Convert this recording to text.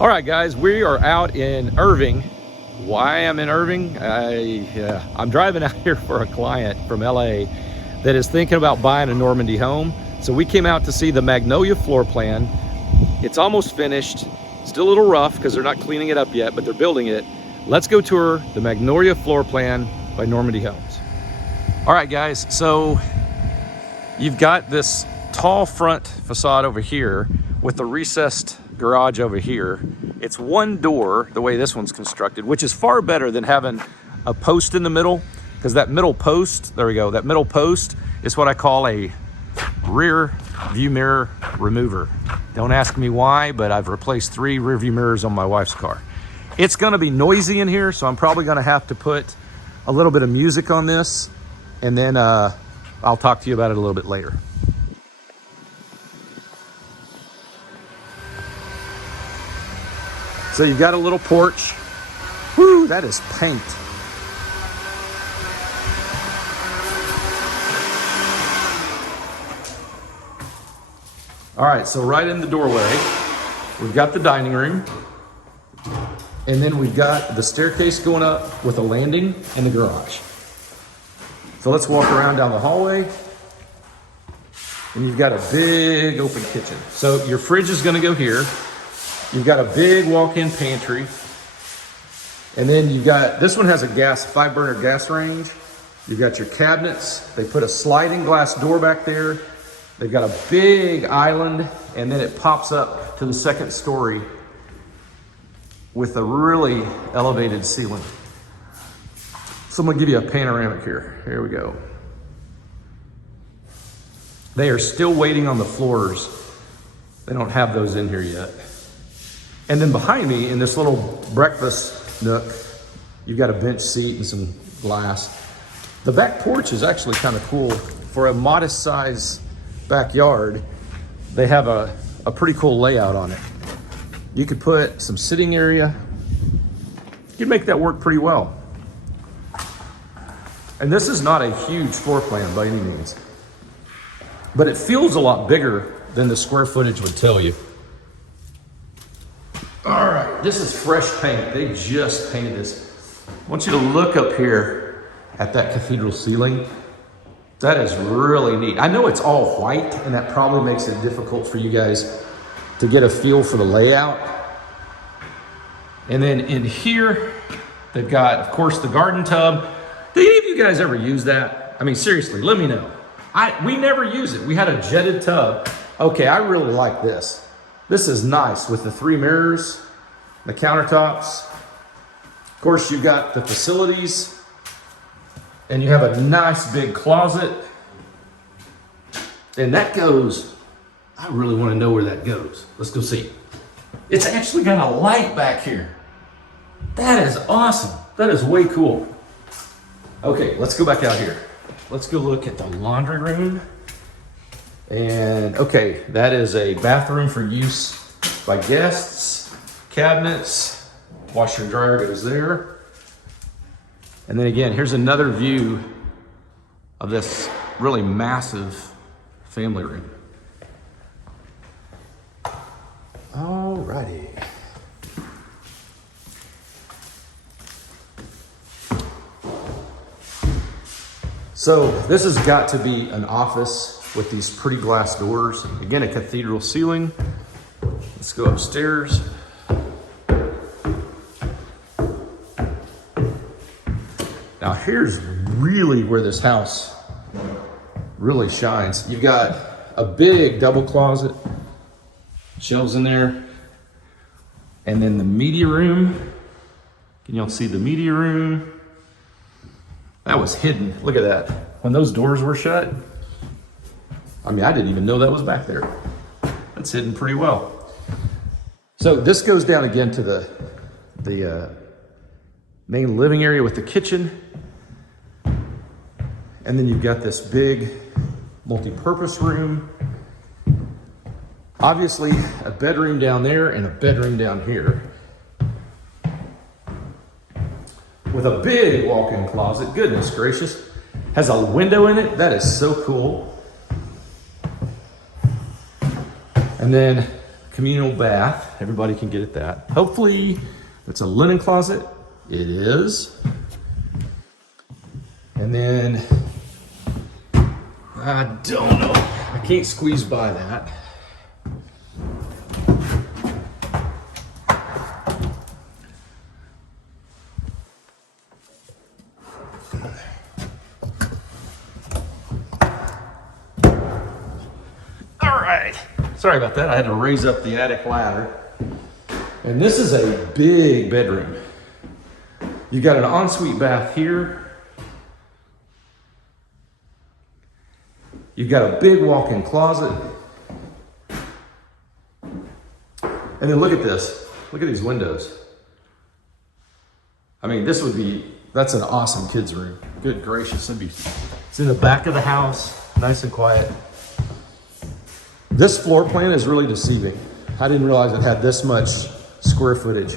All right, guys, we are out in Irving. Why I'm in Irving? I'm driving out here for a client from LA that is thinking about buying a Normandy home. So we came out to see the Magnolia floor plan. It's almost finished. Still a little rough because they're not cleaning it up yet, but they're building it. Let's go tour the Magnolia floor plan by Normandy Homes. All right, guys, so you've got this tall front facade over here with the recessed garage over here. It's one door, the way this one's constructed, which is far better than having a post in the middle, because that middle post, there we go, that middle post is what I call a rear view mirror remover. Don't ask me why, but I've replaced 3 rear view mirrors on my wife's car. It's gonna be noisy in here, so I'm probably gonna have to put a little bit of music on this, and then I'll talk to you about it a little bit later. So you've got a little porch. Whoo, that is paint. All right, so right in the doorway, we've got the dining room. And then we've got the staircase going up with a landing and the garage. So let's walk around down the hallway. And you've got a big open kitchen. So your fridge is gonna go here. You've got a big walk-in pantry. And then you've got, this one has a 5-burner gas range. You've got your cabinets. They put a sliding glass door back there. They've got a big island, and then it pops up to the 2nd story with a really elevated ceiling. So I'm gonna give you a panoramic here. Here we go. They are still waiting on the floors. They don't have those in here yet. And then behind me, in this little breakfast nook, you've got a bench seat and some glass. The back porch is actually kind of cool. For a modest size backyard, they have a pretty cool layout on it. You could put some sitting area. You'd make that work pretty well. And this is not a huge floor plan by any means, but it feels a lot bigger than the square footage would tell you. All right, this is fresh paint. They just painted this. I want you to look up here at that cathedral ceiling. That is really neat. I know it's all white, and that probably makes it difficult for you guys to get a feel for the layout. And then in here, they've got, of course, the garden tub. Do any of you guys ever use that? I mean, seriously, let me know. We never use it. We had a jetted tub. Okay, I really like this. This is nice with the 3 mirrors, the countertops. Of course, you've got the facilities, and you have a nice big closet. And that goes, I really want to know where that goes. Let's go see. It's actually got a light back here. That is awesome. That is way cool. Okay, let's go back out here. Let's go look at the laundry room. And okay, that is a bathroom for use by guests, cabinets, washer and dryer goes there. And then again, here's another view of this really massive family room. Alrighty. So this has got to be an office with these pretty glass doors. Again, a cathedral ceiling. Let's go upstairs. Now here's really where this house really shines. You've got a big double closet, shelves in there, and then the media room. Can y'all see the media room? That was hidden. Look at that. When those doors were shut, I mean, I didn't even know that was back there. That's hidden pretty well. So this goes down again to the main living area with the kitchen. And then you've got this big multi-purpose room. Obviously a bedroom down there and a bedroom down here. With a big walk-in closet, goodness gracious. Has a window in it, that is so cool. And then communal bath. Everybody can get at that. Hopefully it's a linen closet. It is. And then, I don't know. I can't squeeze by that. Sorry about that. I had to raise up the attic ladder. And this is a big bedroom. You got an ensuite bath here. You've got a big walk-in closet. And then look at this. Look at these windows. I mean, that's an awesome kids' room. Good gracious. It's in the back of the house, nice and quiet. This floor plan is really deceiving. I didn't realize it had this much square footage.